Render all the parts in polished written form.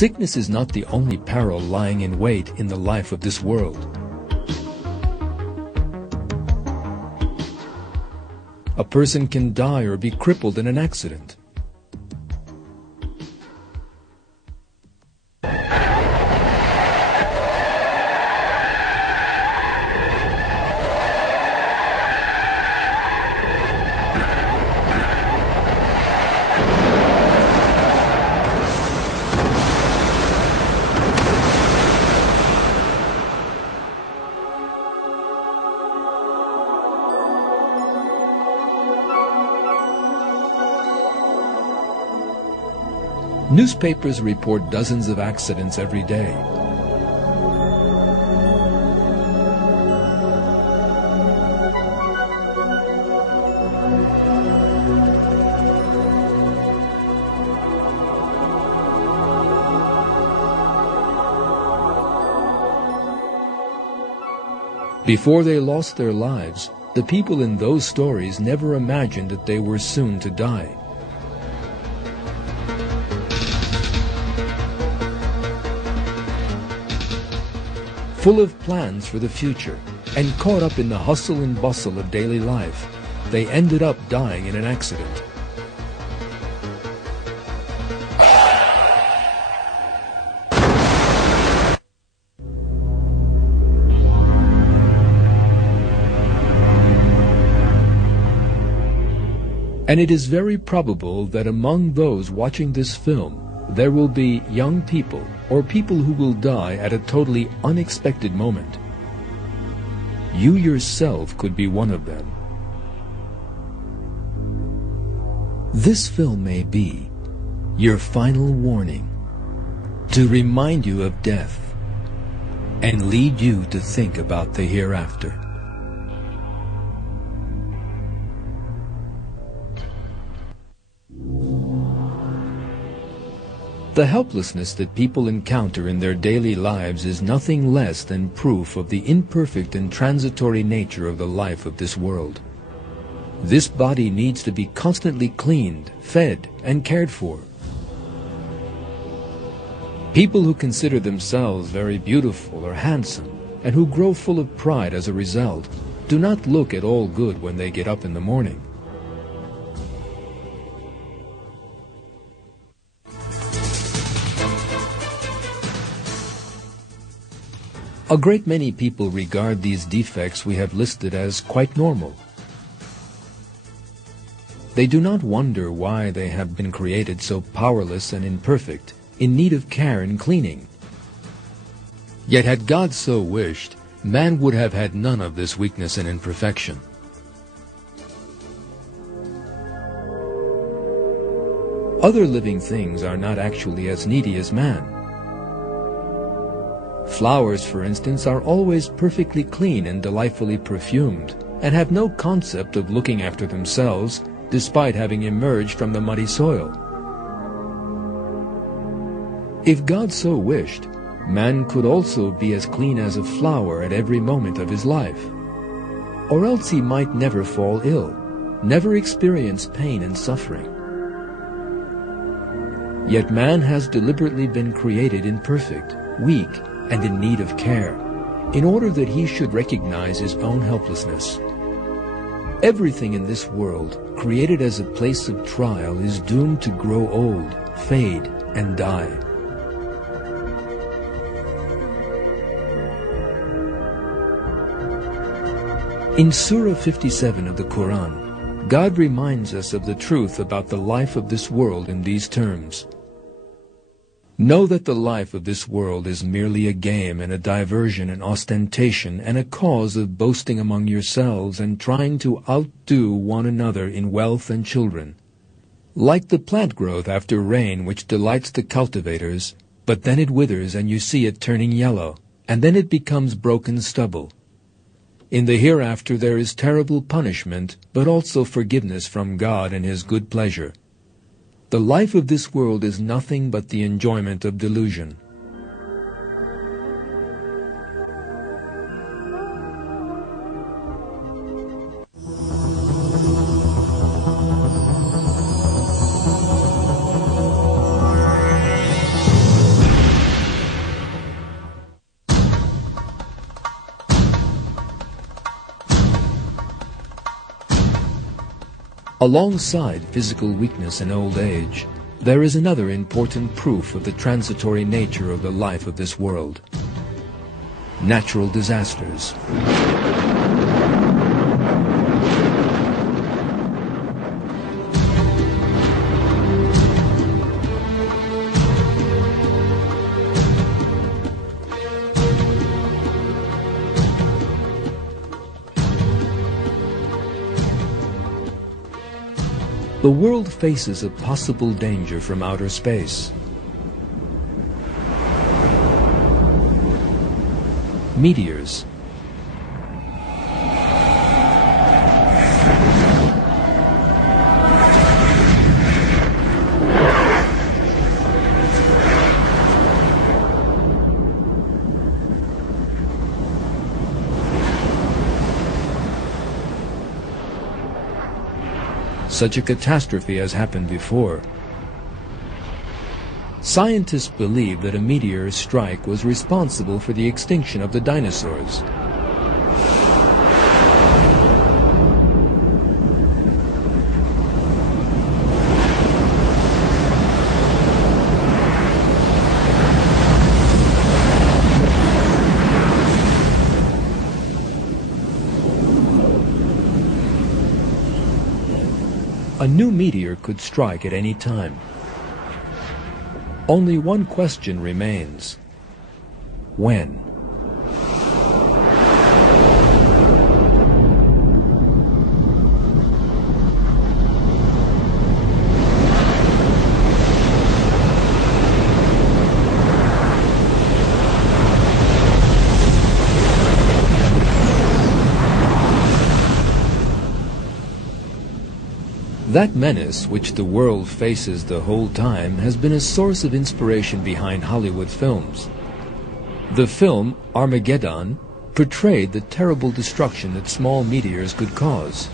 Sickness is not the only peril lying in wait in the life of this world. A person can die or be crippled in an accident. Newspapers report dozens of accidents every day. Before they lost their lives, the people in those stories never imagined that they were soon to die. Full of plans for the future, and caught up in the hustle and bustle of daily life, they ended up dying in an accident. And it is very probable that among those watching this film, there will be young people or people who will die at a totally unexpected moment. You yourself could be one of them. This film may be your final warning to remind you of death and lead you to think about the hereafter. The helplessness that people encounter in their daily lives is nothing less than proof of the imperfect and transitory nature of the life of this world. This body needs to be constantly cleaned, fed, and cared for. People who consider themselves very beautiful or handsome, and who grow full of pride as a result, do not look at all good when they get up in the morning. A great many people regard these defects we have listed as quite normal. They do not wonder why they have been created so powerless and imperfect, in need of care and cleaning. Yet had God so wished, man would have had none of this weakness and imperfection. Other living things are not actually as needy as man. Flowers, for instance, are always perfectly clean and delightfully perfumed, and have no concept of looking after themselves, despite having emerged from the muddy soil. If God so wished, man could also be as clean as a flower at every moment of his life. Or else he might never fall ill, never experience pain and suffering. Yet man has deliberately been created imperfect, weak, and in need of care, in order that he should recognize his own helplessness. Everything in this world, created as a place of trial, is doomed to grow old, fade, and die. In Surah 57 of the Quran, God reminds us of the truth about the life of this world in these terms. Know that the life of this world is merely a game and a diversion and ostentation and a cause of boasting among yourselves and trying to outdo one another in wealth and children. Like the plant growth after rain which delights the cultivators, but then it withers and you see it turning yellow, and then it becomes broken stubble. In the hereafter there is terrible punishment, but also forgiveness from God and His good pleasure. The life of this world is nothing but the enjoyment of delusion. Alongside physical weakness and old age, there is another important proof of the transitory nature of the life of this world: natural disasters. The world faces a possible danger from outer space. Meteors. Such a catastrophe has happened before. Scientists believe that a meteor strike was responsible for the extinction of the dinosaurs. A new meteor could strike at any time. Only one question remains: when? That menace, which the world faces the whole time, has been a source of inspiration behind Hollywood films. The film Armageddon portrayed the terrible destruction that small meteors could cause.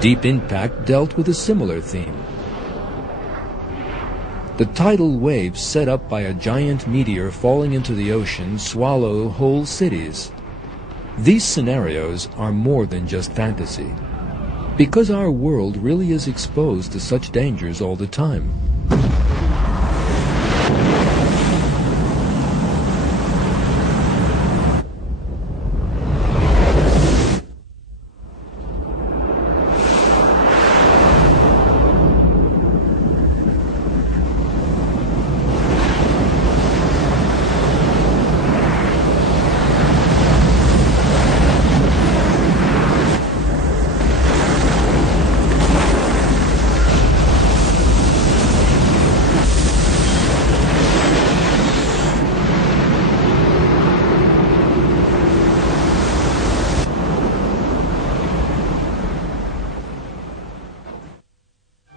Deep Impact dealt with a similar theme. The tidal waves set up by a giant meteor falling into the ocean swallow whole cities. These scenarios are more than just fantasy, because our world really is exposed to such dangers all the time.